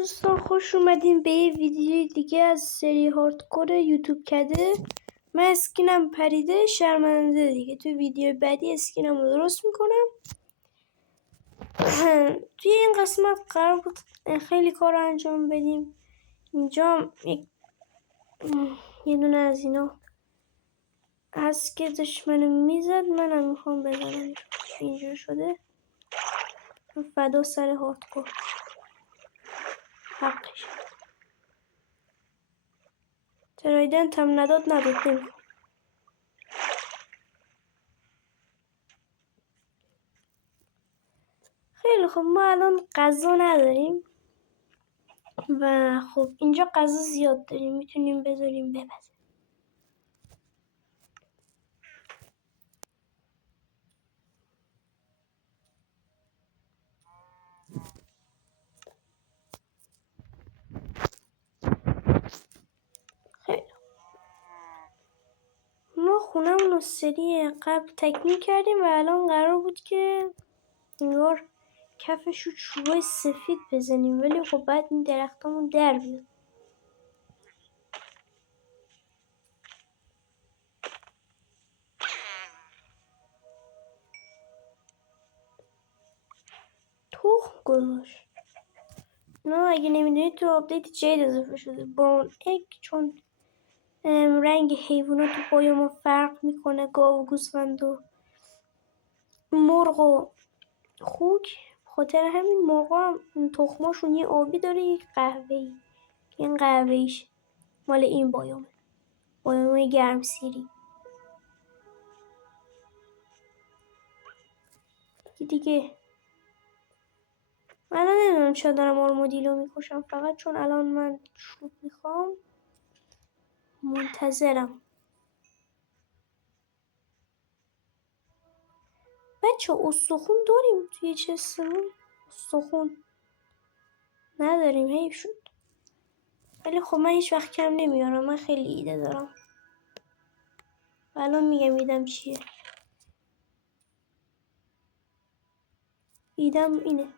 دوستان، خوش اومدین به یه ویدیوی دیگه از سری هاردکور یوتیوب کده. من اسکینم پریده، شرمنده دیگه. تو ویدیو بعدی اسکینم رو درست میکنم. توی این قسمت قرار بود خیلی کار رو انجام بدیم. اینجا یه دونه از اینا هست که دشمنو میزد، منم میخوام بزنم. اینجور شده. فدا سر هاردکور، حقش. ترایدنت هم نداد نمیخوام. خیلی خب، ما الان غذا نداریم و خب اینجا غذا زیاد داریم، میتونیم بذاریم بپزه. خیلی ما خونمون رو سری قبل تکمیل کردیم و الان قرار بود که انگار کفش رو چوبای سفید بزنیم، ولی خب بعد این درختامون در بیاد. تخم گذاشت. نه اگه نمیدونید تو آپدیت جدید اضافه شده براون اگ، چون رنگ حیوانات تو بایوم فرق میکنه. گاو و گوسفند و مرغ و خوک، خاطر همین مرغا هم تخماشون یه آبی داره یک قهوه‌ای. این قهوه‌ایش مال این بایومه، بایوم گرمسیری. دیگه من الان نمیدونم چرا دارم آرمادیلو میکشم، فقط چون الان من چوب میخوام. منتظرم. بچه استخون داریم توی چستمون؟ استخون نداریم، حیف شد. ولی خب من هیچ وقت کم نمیارم، من خیلی ایده دارم. الان میگم ایدم چیه. ایدم اینه،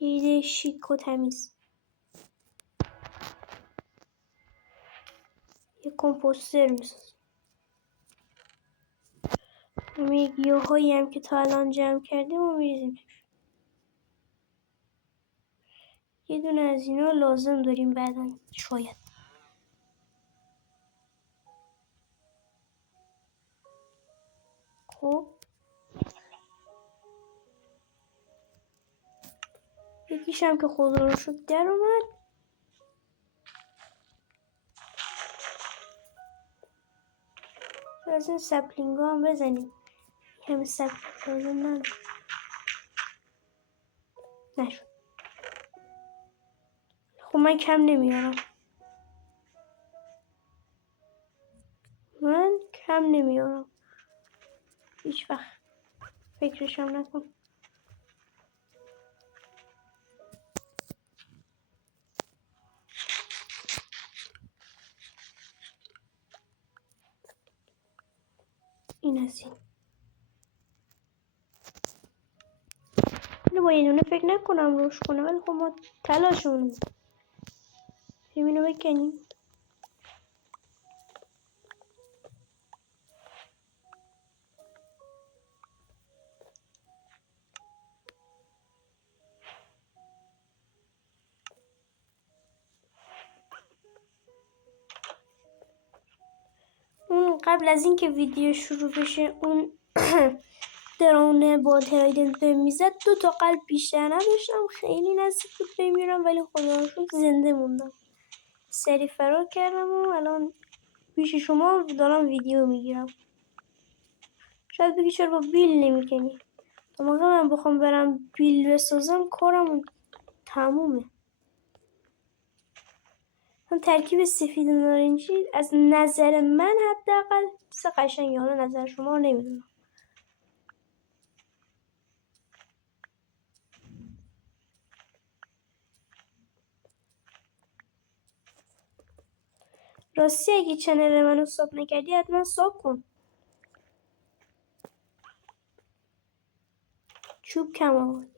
یه ایده شیک و تمیز. یه کمپوستر میسازم. همه گیاهایی هم که تا الان جمع کردیم و میریزیم. یه دونه از اینا لازم داریم بعدا شاید. خب یکیشم که خدا رو شکر در اومد. از این سپلینگ ها هم بزنیم. همه سپلینگ لازم نشد. خب من کم نمیارم. من کم نمیارم هیچ وقت، فکرشم نکن. این از این. با یه دونه فکر نکنم روش کنه، ولی خب ما تلاشمون اینو بکنیم. اون قبل از اینکه ویدیو شروع بشه، اون درونه با ترایدنت میزد 2 تا قلب بیشتر نداشتم، خیلی نزدیک بود بمیرم، ولی خدا رو شکر زنده موندم. سری فرار کردم و الان پیش شما دارم ویدیو میگیرم. شاید بگی چرا با بیل نمیکنی؟ تا موقع من بخوام برم بیل بسازم کارم تمومه. هم ترکیب سفید و نارنجی از نظر من حداقل چیز قشنگی، حالا نظر شما رو نمیدونم. راستی اگه چنل منو ساب نکردی حتما ساب کن. چوب کم آوردیم.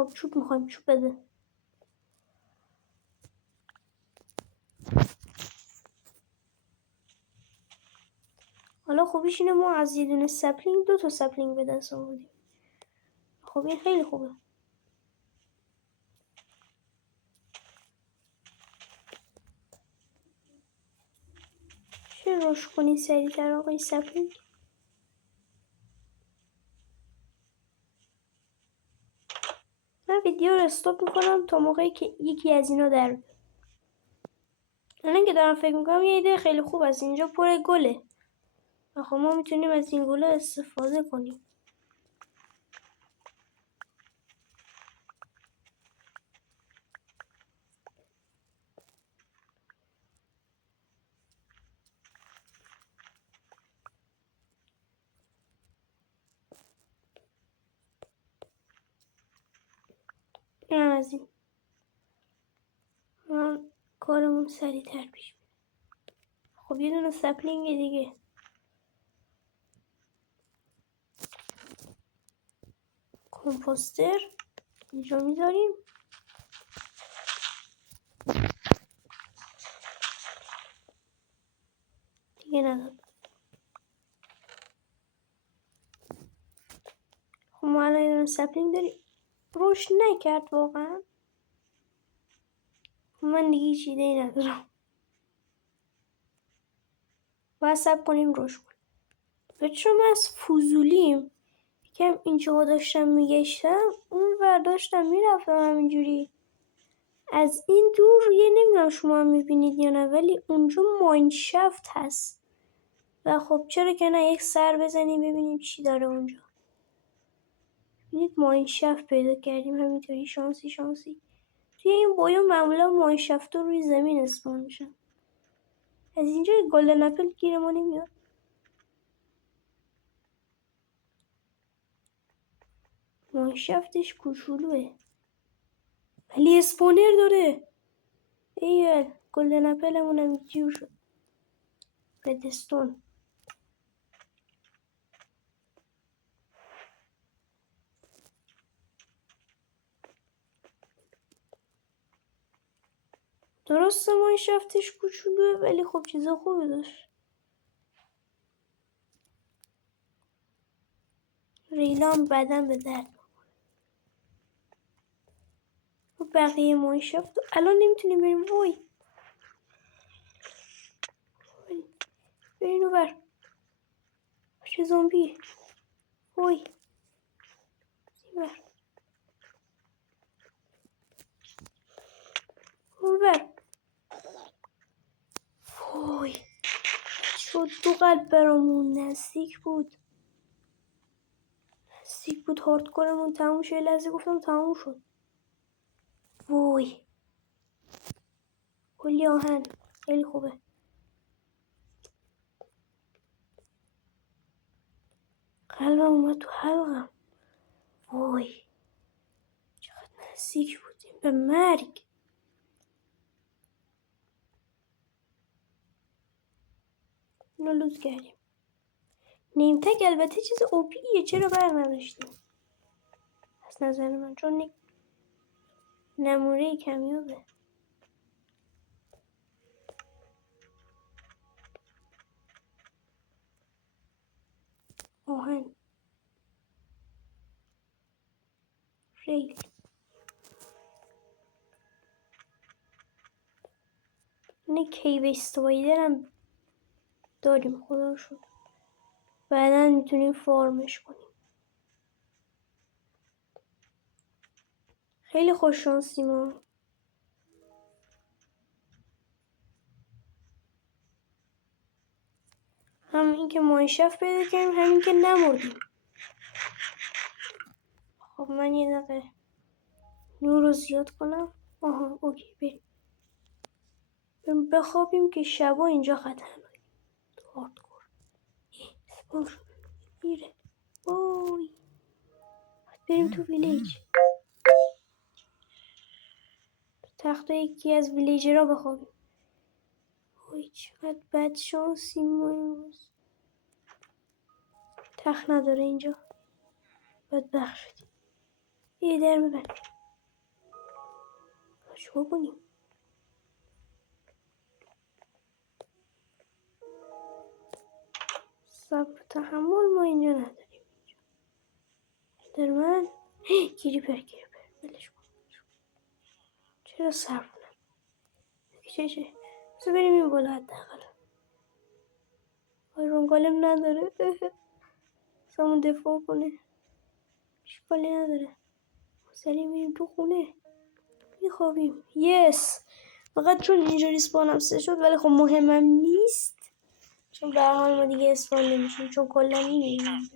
خب چوب میخوایم، چوب بده. حالا خوبیش اینه ما از یه دونه سپلینگ 2 تا سپلینگ به دست آوردیم. خب این خیلی خوبه. چه روش کنی سریع‌تر آقای سپلینگ؟ من ویدیو رو استاپ میکنم تا موقعی که یکی از اینا در بیاد. الان که دارم فکر میکنم یه ایده خیلی خوب است. اینجا پر گله. خب ما میتونیم از این گله استفاده کنیم. این هم از این. من کارمون سریع‌تر پیش میره. خب یه دونه سپلینگ دیگه. کمپوستر اینجا میذاریم. دیگه نداد. خب ما الان یه دونه سپلینگ داریم. روش نکرد واقعا. من دیگه هیچ ایده‌ای ندارم. باید صبر کنیم روش کنیم. بچه من از فضولیم یکم اینجا داشتم میگشتم، اون برداشتم میرفتم همینجوری. از این دور یه نمیدونم شما هم میبینید یا نه، ولی اونجا ماینشافت هست و خب چرا که نه یک سر بزنیم ببینیم چی داره اونجا. ببینید ماینشافت پیدا کردیم همینطوری شانسی شانسی. توی این بایوم معمولا ماینشافت روی زمین اسپان میشن. از اینجا گلدن اپل گیر ما نمیاد. ماینشافتش کوچولوه ولی اسپونر داره. ایول گلدن اپلمون هم جور شد. ردستون درسته ماینشافتش کوچولوه ولی خب چیزا خوبی داشت. ریلام بعدم به درد و بقیه ماینشافت الان نمیتونیم بریم. وای برین اوبر چه زومبی. وای اوبر اوبر. وای شد 2 قلب برامون. نزدیک بود هاردکورمون تموم شد. لحظه گفتم تموم شد. وای کلی آهن خیلی خوبه. قلبم اومد تو حلقم. وای چقدر نزدیک بودیم به مرگ. اینو لوز کردیم. نیمتک البته چیز اوپیه، چرا بر نداشتیم از نظر من، چون نمونه کمیابه. آهن ریل اینه. کیو استوایدر هم داریم خدا شد. بعدا میتونیم فارمش کنیم. خیلی خوش شانسیم ما. هم این که ماینشافت پیدا کردیم همین که نمردیم. خب من یه دقیقه نور رو زیاد کنم. آها اوکی بریم بخوابیم که شبا اینجا خطرناک. هاردکور سپون شد میره. وای بریم تو ویلیج. تخت یکی از ویلیجرها بخوابیم. وای چقدر بد شانسیم ما امروز. تخت نداره اینجا. بدبخت شدیم. یه در ببند. چیکار کنیم؟ صبر تحمل ما اینجا نداریم. در من کریپر بلش کن. چرا صبر کنم؟ چه بذار بریم این بالا حداقل. آیرون گالم نداره. سامون دفاع کنه. اشکالی نداره. سریع میریم تو خونه میخوابیم. یس فقط چون اینجا ریسپانم سه شد، ولی خب مهمم نیست چون به هر حال ما دیگه اسپان نمیشیم چون کلا میمیریم.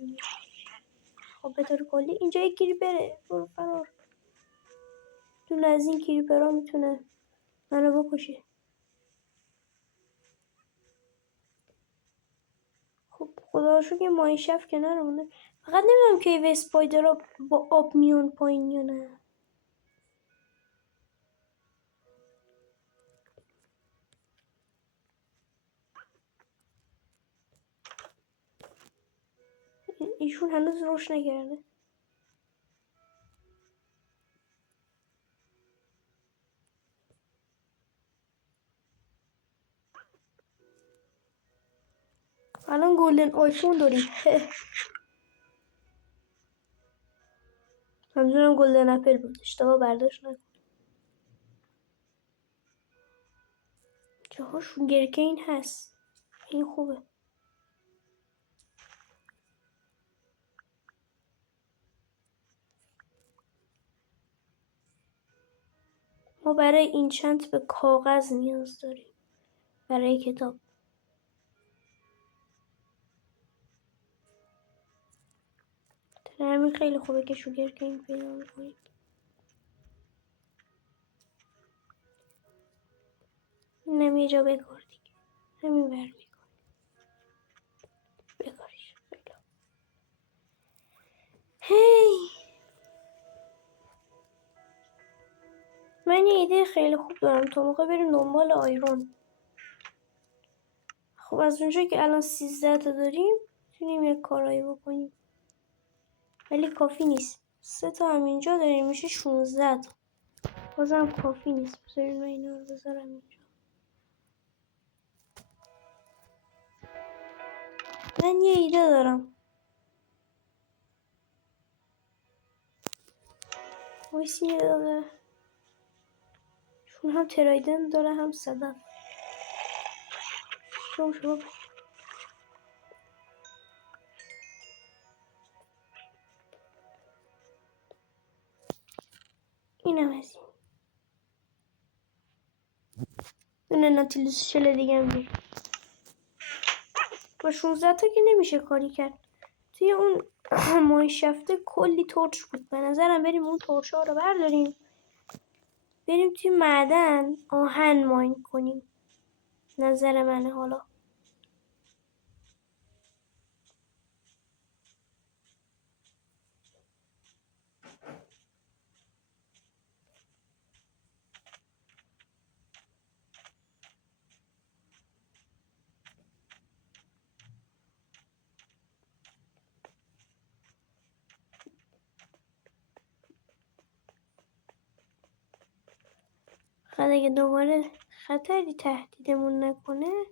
خب به طور کلی اینجا یک کریپره. برو فرار. دونه از این کریپرها میتونه منو بکشه. خب خدا رو شکر ماهی شف کنارمونه. فقط نمیدونم که اسپایدرها با آب میان پایین یا نه. ایشون هنوز روش نکرده. الان گلدن آیفون داریم. منظورم گلدن اپل بود. اشتباه برداشت نکن. جاها شوگرکین هست. این خوبه. ما برای اینچنت به کاغذ نیاز داریم. برای کتاب. همین خیلی خوبه که شوگرکین پیدا میکنیم. اینم یه جا بگار دیگه. همین بر میکنیم. بگاریش. هی من یه ایده خیلی خوب دارم. تا موقع بریم دنبال آیرون. خب از اونجا که الان 13 تا داریم میتونیم یک کارایی بکنیم. ولی کافی نیست. 3 تا هم اینجا داریم میشه 16 تا. بازم کافی نیست. بذارین من اینا رو بذارم اینجا. من یه ایده دارم. وایسی یه دقیقه. چون هم ترایدن داره هم صدف. شو اینم از این. دونه ناتیلوس شل دیگه هم بیر. با 16 تا که نمیشه کاری کرد. توی اون ماهی شفته کلی تورچ بود. به نظرم بریم اون تورچ ها رو برداریم. بریم توی معدن آهن ماین کنیم. نظر منه حالا. خب اگه دوباره خطری تهدیدمون نکنه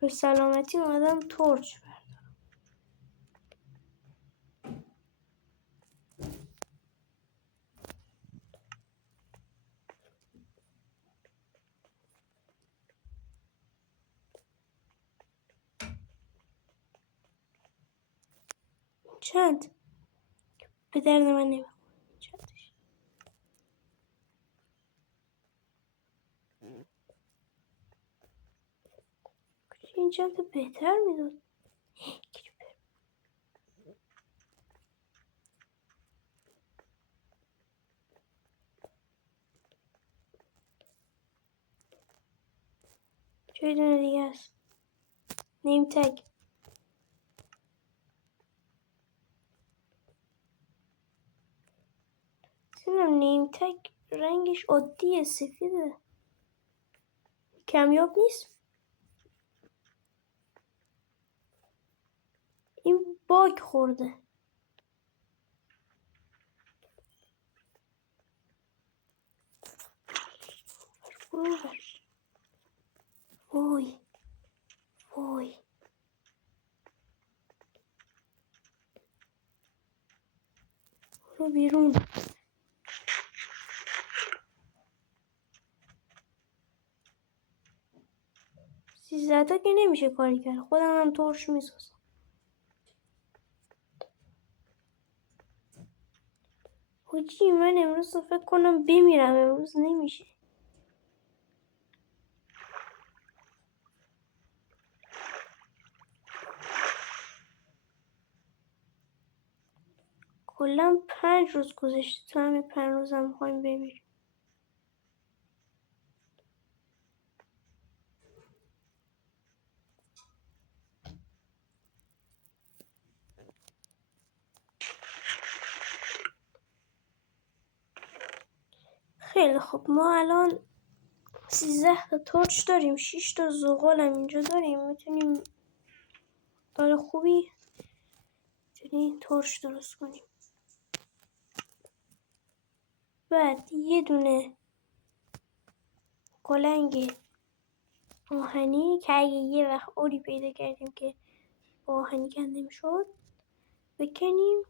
به سلامتی اومدم تورچ بردارم. چند؟ به درد من نمیخوره. چندش؟ این چند تا بهتر میداد. چه دونه دیگه هست. نیم تگ. سینم نیم تگ رنگش عادیه سفیده. کمیاب نیست. این باگ خورده. برو بر. وای وای برو بیرون. 13 تا که نمیشه کاری کرد. خودم هم ترش میسازم. حاجی من امروز فکر کنم بمیرم. امروز نمیشه. کلا 5 روز گذشته. تو همین 5 روزم میخوایم بمیریم. خیلی خوب ما الان 13 تا تورچ داریم. 6 تا زغال هم اینجا داریم. میتونیم داره خوبی میتونیم تورچ درست کنیم. بعد یه دونه کلنگ آهنی که اگه یه وقت اولی پیدا کردیم که با آهنی کنده میشد بکنیم.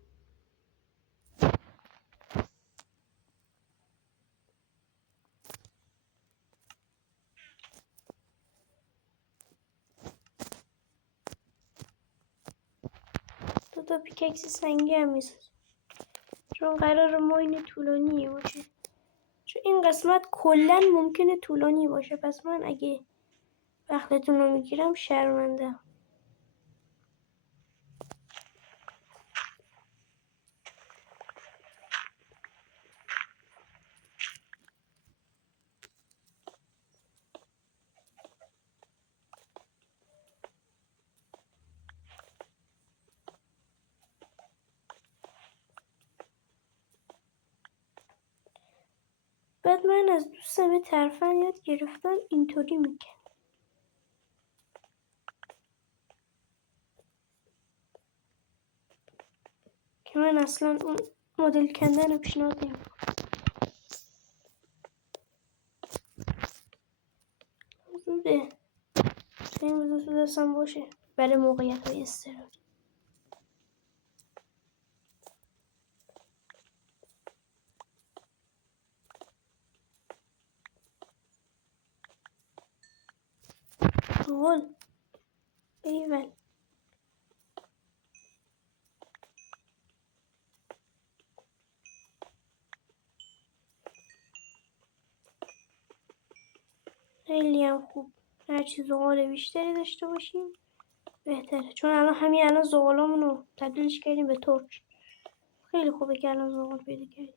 دو تا پیککس سنگی هم میسازیم چون قرار ماین طولانی باشه. چون این قسمت کلا ممکنه طولانی باشه. پس من اگه وقتتون رو میگیرم شرمنده. بعد من از دوستم ترفن یاد گرفتم اینطوری میگن که من اصلا اون مدل کندن رو پیشنهاد نمیکنم. زوده این روزا تو دستم باشه برای موقعیت های اضطراری. گل ایول خیلی هم خوب. هرچی زغال بیشتری داشته باشیم بهتره. چون الان زغالامون رو تبدیلش کردیم به ترک. خیلی خوبه که الان زغال پیدا کردیم.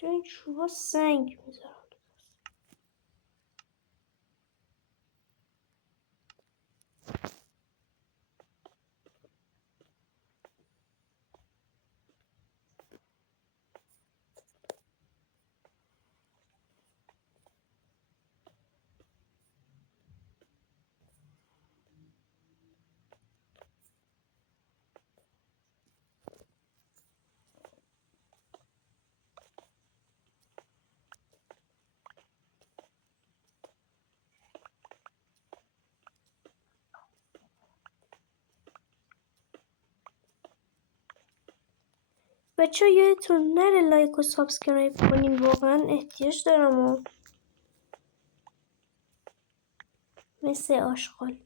چون این چوبا سنگ میذارم. بچه ها یادتون نره لایک و سابسکرایب کنین. واقعا احتیاج دارم و مثل آشغال.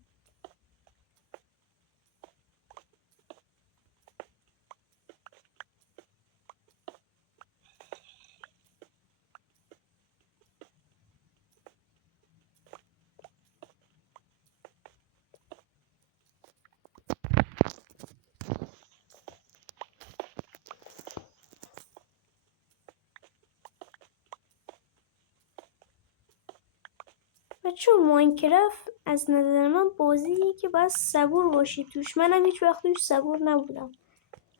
بچه ماینکرافت از نظر من بازیه که باید صبور باشی توش. منم هیچ وقت توش صبور نبودم.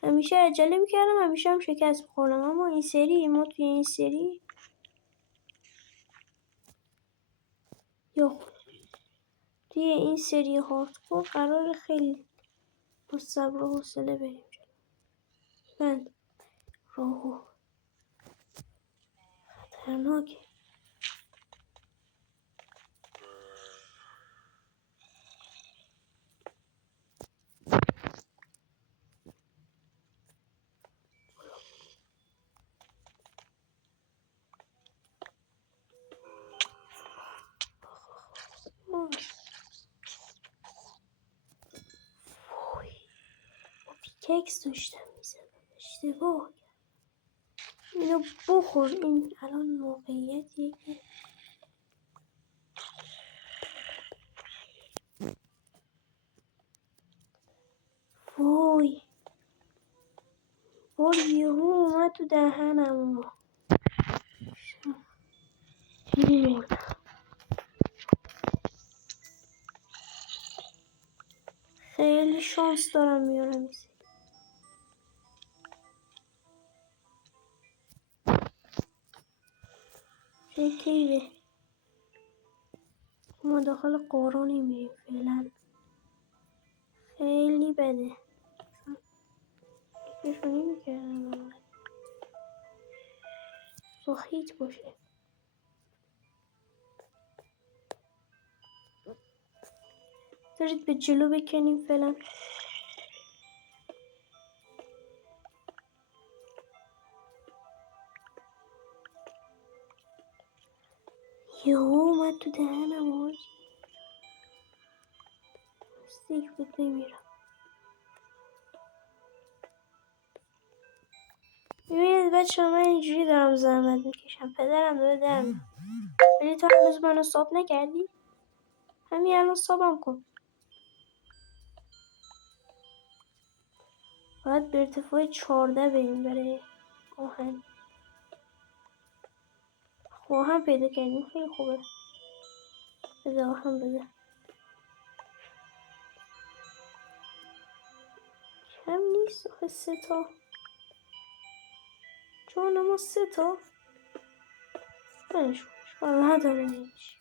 همیشه عجله میکردم. همیشه هم شکست میخوردم. اما این سری ما توی این سری یا توی این سری هاردکور قرار خیلی با صبر و حوصله بریم. من راهو خطرناکه. با پیککس داشتم میزدم، اشتباه کردم. اینو بخور. این الان موقعیتیه که وای یهو اومد تو دهنم. می‌مردم. خیلی شانس دارم میارم این سری. کیوه ما داخل قارا نمیریم فعلا. خیلی بده. فکرشو نمیکردم با هیت باشه. دارید به جلو بکنیم فعلا. یهو اومد تو دهنم آج. استیک بود بمیرم. ببینید بچه من اینجوری دارم زحمت میکشم. پدرم داره در میاد. ولی تو هنوز منو ساب نکردی؟ همین الان سابم کن. باید به ارتفاع 14 بریم برای آهن. خب آهن پیدا کردیم، خیلی خوبه. بده آهن بده. کم نیست آخه 3 تا. چون ما 3 تا بلش کنش نداره نیش.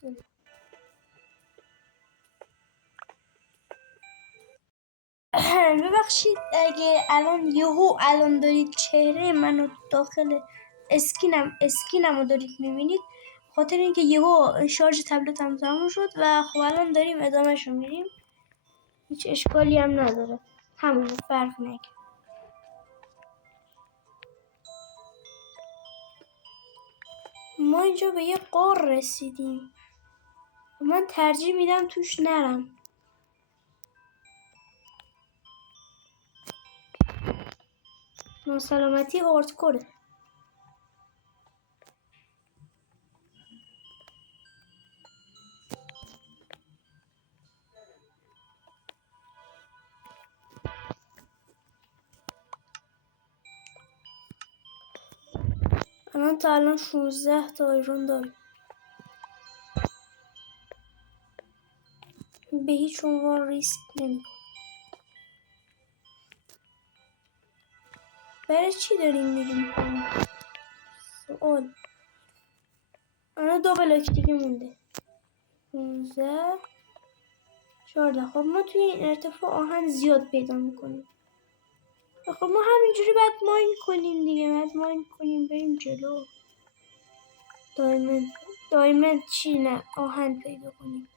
ببخشید اگه الان دارید چهره منو داخل اسکینم رو دارید میبینید، خاطر اینکه یهو شارژ تبلتم تموم شد و خب الان داریم ادامهش رو میریم. هیچ اشکالی هم نداره، همون فرق نکرد. ما اینجا به یه غار رسیدیم. من ترجیح میدم توش نرم. ناسلامتی هاردکوره. الان 16 تا آیرون داریم. به هیچ عنوان ریسک نمیکنم. برای چی داریم میریم؟ سوال. الان 2 بلاک دیگه مونده. 15 14. خب ما توی این ارتفاع آهن زیاد پیدا میکنیم. خب ما همینجوری باید ماین کنیم دیگه. باید ماین کنیم بریم جلو. دایمند چی نه آهن پیدا کنیم.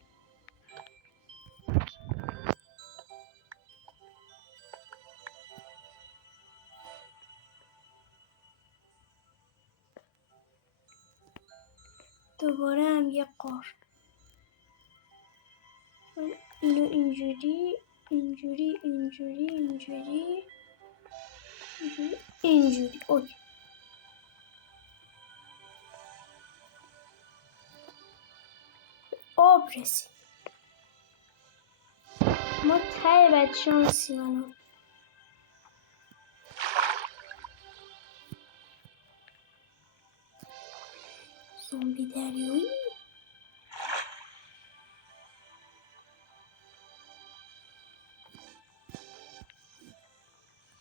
دوباره هم یه قار. اینو اینجوری اوکی. آب رسید. ما ته بد شانسی الان. زومبی دریایی.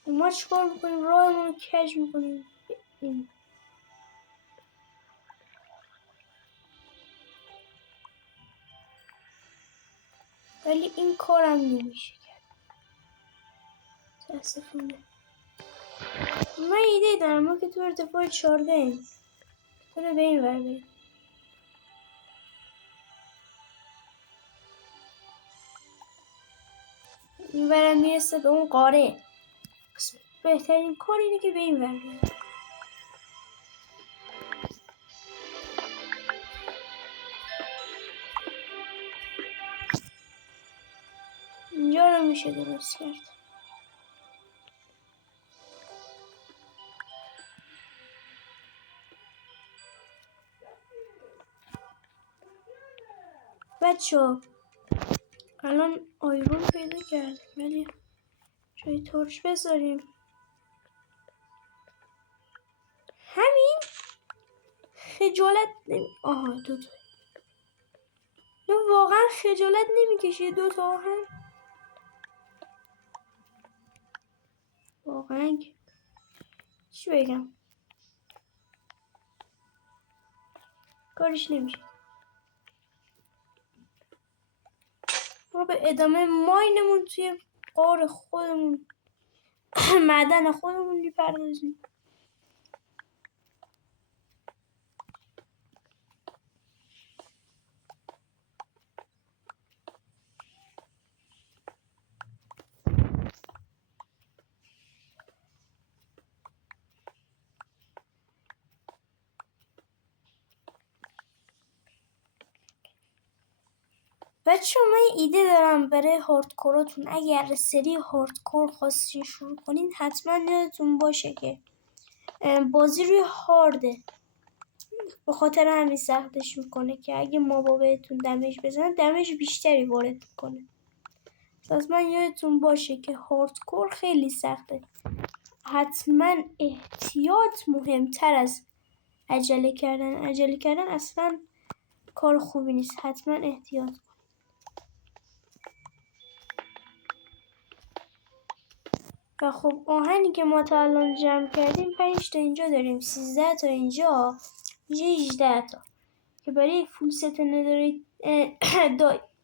ما چیکار میکنیم؟ راهمون رو کج میکنیم. ولی این کارم نمیشه کرد متاسفانه. من ایده دارم، ما که تو ارتفاع 14 ایم، چطوره به این ور بریم؟ این ورم میرسه به اون قاره. بهترین کار اینه که به این ور بریم. اینجا رو میشه درست کرد. بچه‌ها الان آیرون پیدا کردیم، ولی جای تورچ بذاریم. همین خجالت آها دوتا. تو واقعا خجالت نمیکشی دوتا آهن؟ واقعا چی بگم؟ کارش نمیشه. ما به ادامه ماینمون توی قار خودمون معدن خودمون میپردازیم. بچه من ایده دارم برای هاردکوراتون. اگر سری هاردکور خواستین شروع کنین حتما یادتون باشه که بازی روی هارده، به خاطر همین سختش میکنه که اگه مابا بهتون دمیج بزنن دمیج بیشتری وارد میکنه. حتما یادتون باشه که هاردکور خیلی سخته. حتما احتیاط مهمتر از عجله کردن. عجله کردن اصلا کار خوبی نیست. حتما احتیاط. و خب آهنی که ما تا الان جمع کردیم 5 تا اینجا داریم، 13 تا اینجا، میشه 18 تا که برای یک فول ست ندارید.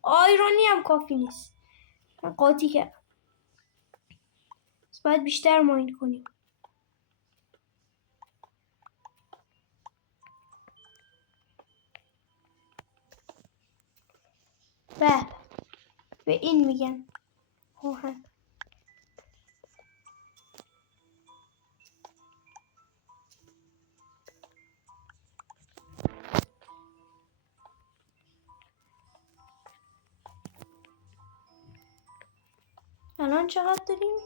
آیرانی هم کافی نیست. من قاطی کردم. باید بیشتر ماین کنیم. به این میگن آهن. الان چقدر داریم؟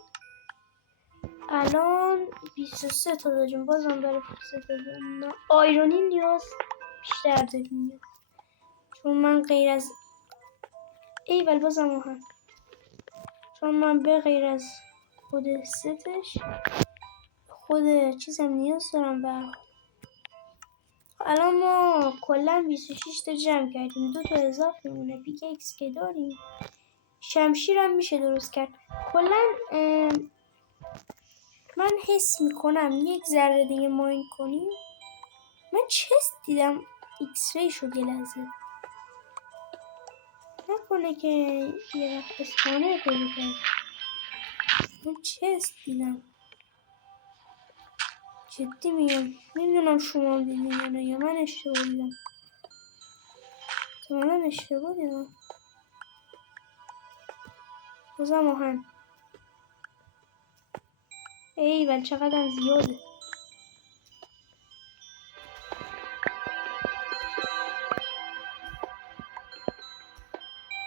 الان 23 تا داریم. بازم برای فرصت داریم. آیرونی نیاز بیشتر داریم، چون من غیر از ایول بازم آهن، چون من به غیر از خود ستش خود چیزم نیاز دارم. به الان ما کلا 26 تا جمع کردیم. 2 تا اضافه مونه. پیککس که داریم، شمشیر هم میشه درست کرد. کلا من حس میکنم یک ذره دیگه ماین کنیم. من چست دیدم ایکس ری شد یه لحظه. نکنه که یه وقت اسپانر پیدا کرد. من چست دیدم، جدی میگم. نمیدونم شما دیدین یا نه، یا من اشتباه دیدم. تو من اشتباه دیدم. بازم آهن. ایول چقدر زیاده.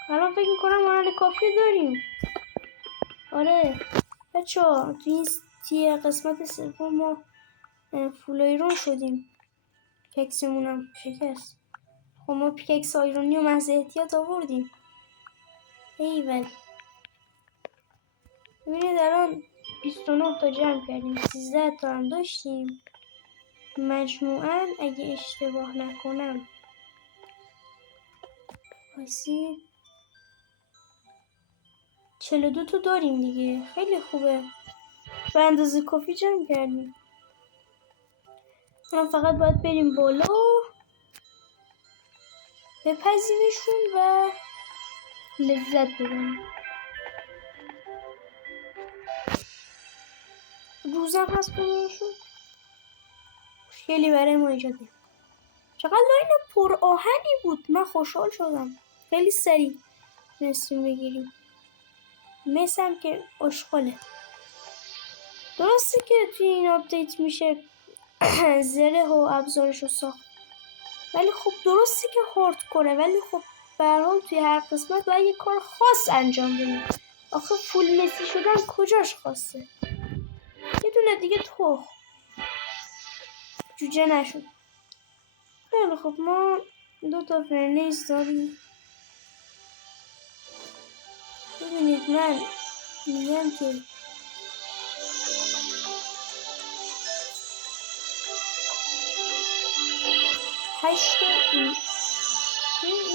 الان فکر میکنم آهن کافی داریم. آره بچه ها تو این قسمت سوم ما فول آیرون شدیم. پیکسمونم شکست. خب ما پیکس آیرونی و محض احتیاط آوردیم. ایول ببینید الان 29 تا جمع کردیم. 13 تا هم داشتیم. مجموعاً اگه اشتباه نکنم واسه 42 تا داریم دیگه. خیلی خوبه. به اندازه کافی جمع کردیم. ما فقط باید بریم بالا بپزیمشون و لذت ببریم. روزم هست ببینشون خیلی برای ما ایجاد نیم. چقدر لاین پر آهنی بود. من خوشحال شدم. خیلی سریع نسیم بگیریم. مثل که اشغاله. درسته که توی این آپدیت میشه زره و ابزارش رو ساخت، ولی خب درسته که هارد کنه، ولی خب به هر حال توی هر قسمت باید یه کار خاص انجام بدیم. آخه فول مسی شدن کجاش خاصه؟ یه دونه دیگه تخم جوجه نشد. خیلی خب ما 2 فرنیز داریم. ببینید من میگم که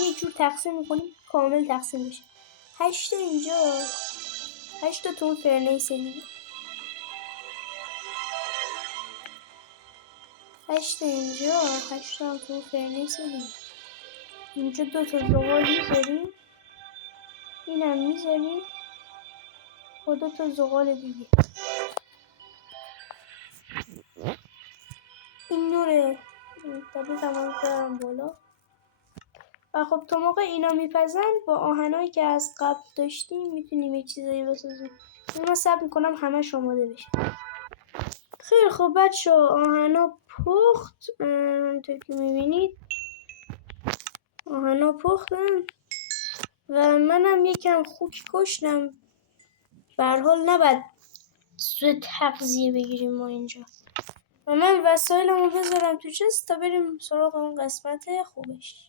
یه جور تقسیم میکنیم کامل تقسیم میشه. 8 اینجا، 8 تا اون فرنیس دیگه، 8 اینجا، 8 تا تو اون فرنیس دیگه. اینجا 2 زغال میذاریم، اینم میذاریم و 2 زغال دیگه. این نوره تابلو تمام کردم بالا. و خب تا موقع اینا میپزن با آهنایی که از قبل داشتیم میتونیم یه چیزایی بسازیم. من صبر میکنم همه آماده بشه. خیلی خب بچه آهنا پخت. همونطور که میبینید آهنا پختن و منم یکم خوک کشتم. به هر حال نباید سوء تغذیه بگیریم ما اینجا. و من وسایلمو بذارم تو چست تا بریم سراغ اون قسمت خوبش.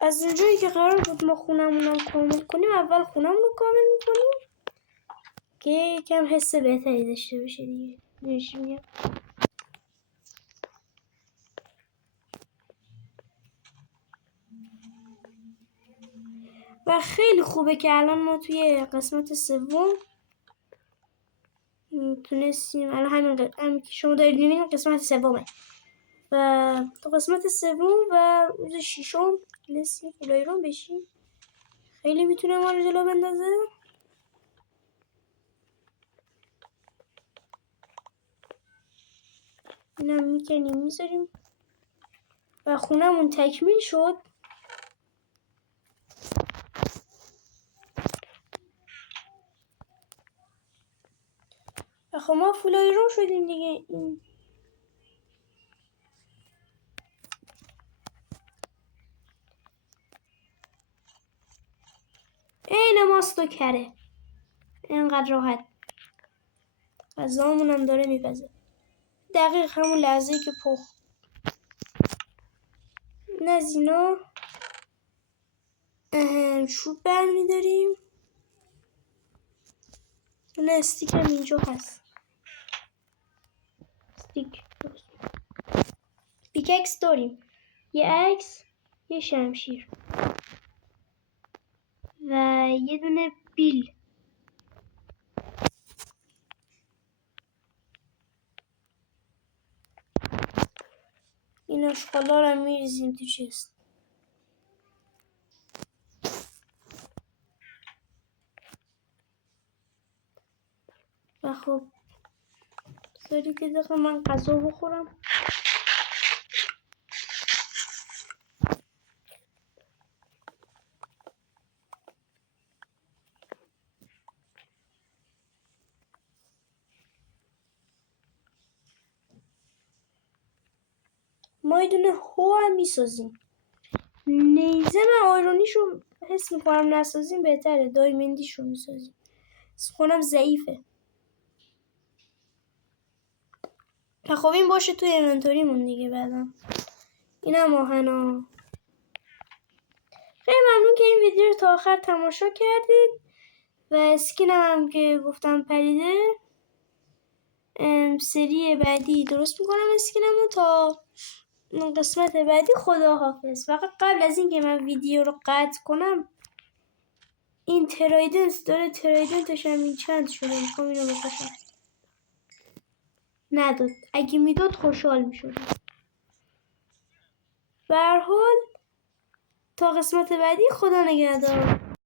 از اونجایی که قرار بود ما خونمونم کامل کنیم، اول خونمون رو کامل میکنیم که یکم حس بهتری داشته باشه دیگه. میگم و خیلی خوبه که الان ما توی قسمت سوم تونستیم. الان همین که شما دارید میبینید قسمت سومه و تو قسمت سوم و روز 6 تونستیم فولایرون بشیم. خیلی میتونه ما رو جلو بندازه. اینم میکنیم میذاریم و خونمون تکمیل شد. و خب ما فولایرون شدیم دیگه. این ماست و کره اینقدر راحت غذامون هم داره میپزه دقیق همون لحظه‌ای که پخت. این از اینا چوب برمیداریم. اون استیک هم اینجا هست. استیک پیککس داریم، یه عکس، یه شمشیر و یه دونه بیل. این اشغالا رو میریزیم تو چست. و خب سری که دقیقه من غذا بخورم. ما یه دونه هو هم میسازیم. نیزه من آیرونیشو حس میکنم نسازیم بهتره. دایمندیشو میسازیم. خونم ضعیفه. خب این باشه توی اینونتوریمون دیگه. بعدا اینم آهنا. خیلی ممنون که این ویدیو رو تا آخر تماشا کردید و اسکینم هم که گفتم پریده. سری بعدی درست میکنم اسکینمو. تا قسمت بعدی خداحافظ. فقط قبل از اینکه من ویدیو رو قطع کنم، این ترایدنس داره ترایدنتش هم این چند شده. میخوام اینو بکشم. نداد. اگه میداد خوشحال میشدم. به هر حال تا قسمت بعدی خدا نگهدار.